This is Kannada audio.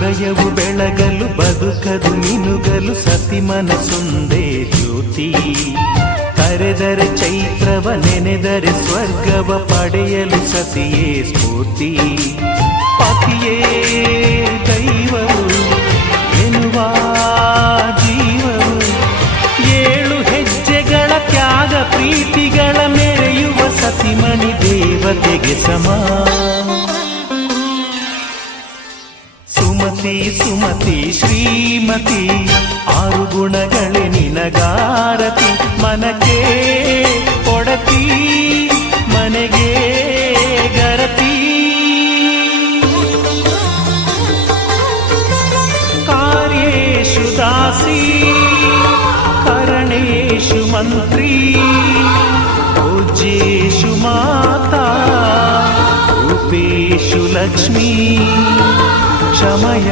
ಹೃದಯವು ಬೆಳಗಲು ಬದುಕದು ಮಿನುಗಲು ಸತಿ ಮನಸೊಂದೇ ಜ್ಯೋತಿ. ಕರೆದರೆ ಚೈತ್ರವ ನೆನೆದರೆ ಸ್ವರ್ಗವ ಪಡೆಯಲು ಸತಿಯೇ ಸ್ಫೂರ್ತಿ. ಪತಿಯೇ ದೈವವು ಎನ್ನುವ ಜೀವವು, 7 ಹೆಜ್ಜೆಗಳ ತ್ಯಾಗ ಪ್ರೀತಿಗಳ ಮೆರೆಯುವ ಸತಿಮಣಿ ದೇವತೆಗೆ ಸಮ. ಸುಮತಿ ಸುಮತಿ ಶ್ರೀಮತಿ 6 ಗುಣಗಳೇ ನಿನಗಾರತಿ. ಮನಕ್ಕೆ ಕೊಡತಿ ಮನೆಗೆ ಗರತಿ. ಕಾರ್ಯೇಷು ದಾಸಿ ಕರಣೇಷು ಮಂತ್ರಿ. ಪೂಜ್ಯೇಷು ಮಾತಾ ರೂಪೇಷು ಲಕ್ಷ್ಮೀ. ಕ್ಷಮಯ